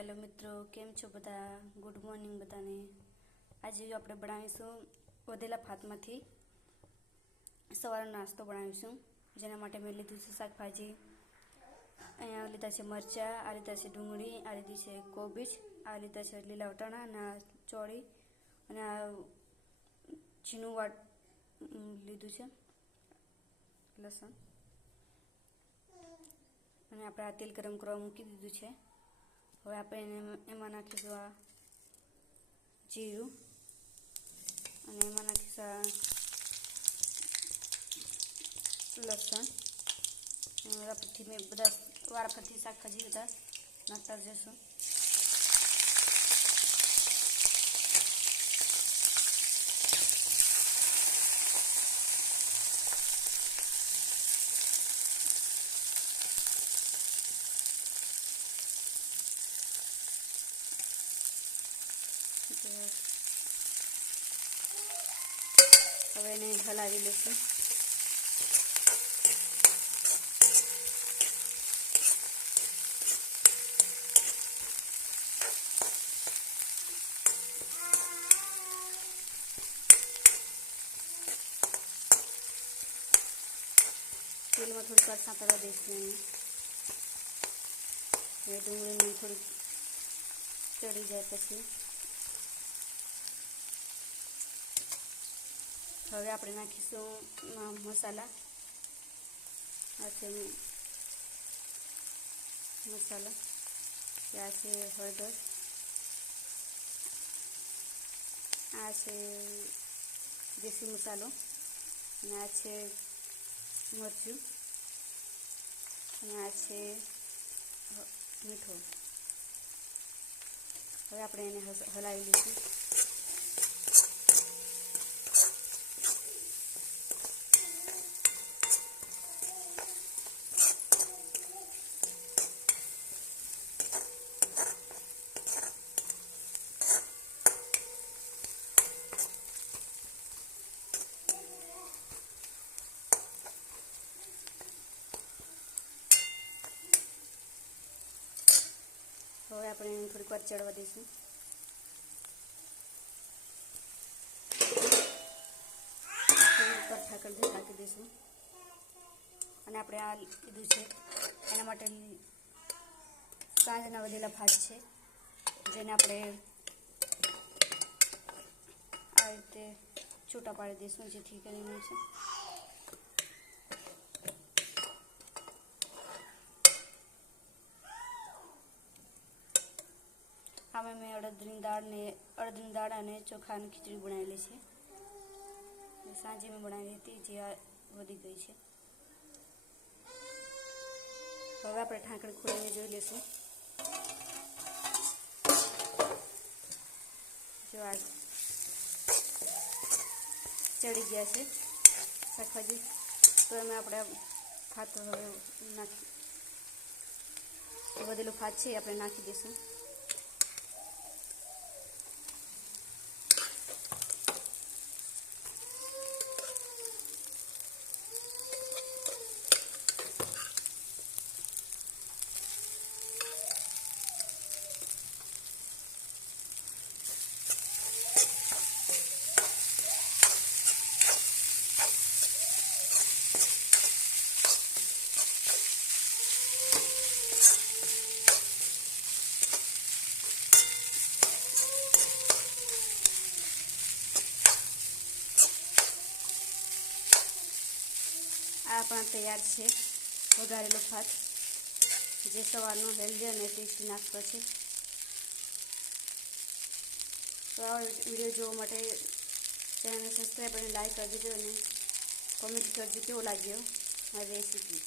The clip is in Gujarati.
हेलो मित्रों, केम छो बधा? गुड मॉर्निंग बधाने। आज આપણે બનાવીશું વધેલા ભાતમાંથી સવારનો નાસ્તો બનાવીશું, જેના માટે મેં લીધું છે શાકભાજી। અહીંયા લીધા છે મરચાં, આ લીધા છે ડુંગળી, આ લીધી છે કોબીજ, આ લીધા છે લીલા વટાણા અને ચોળી, અને આ ઝીણું લીધું છે લસણ, અને આપણે આ તેલ ગરમ કરવા મૂકી દીધું છે। હવે આપણે એમાં નાખીશું આ જીરું, અને એમાં નાખીશું આ લસણ। વારાફરતી મેં બધા વારાફરતી શાકભાજી બધા નાખતા જઈશું। હવે એને હલાવી લઈશું। તેલમાં થોડીક વાર સાંતળવા દઈશું એને। હવે ડુંગળીને થોડીક ચડી જાય પછી હવે આપણે નાખીશું મસાલા। આ છે મસાલા, આ છે હળદર, આ છે દેશી મસાલો, અને આ છે મરચું, અને આ છે મીઠું। હવે આપણે એને હલાવી લઈશું। હવે આપણે એને થોડીક વાર ચડવા દઈશું। ઢાંકી દઈશું, અને આપણે આ લીધું છે એના માટે સાંજના વધેલા ભાત છે, જેને આપણે આ રીતે છૂટા પાડી દઈશું, જેથી કરીને છે આમાં મેં અડદની દાળ અને ચોખાની ખીચડી બનાવેલી છે। સાંજે મેં બનાવી હતી, જે વધી ગઈ છે। હવે આપણે ઢાંકણ ખોલીને જોઈ લઈશું। જો આ ચડી ગયા છે શાકભાજી, તો એમાં આપણે ભાત હવે વધેલું ભાત છે આપણે નાખી દઈશું। આ પણ તૈયાર છે વઘારેલો ભાત, જે સવારનો હેલ્ધી અને ટેસ્ટી નાસ્તો છે। તો આ વિડીયો જોવા માટે ચેનલને સબસ્ક્રાઈબ અને લાઈક કરી દેજો, અને કોમેન્ટ કરજો કેવો લાગ્યો મારી રેસીપી।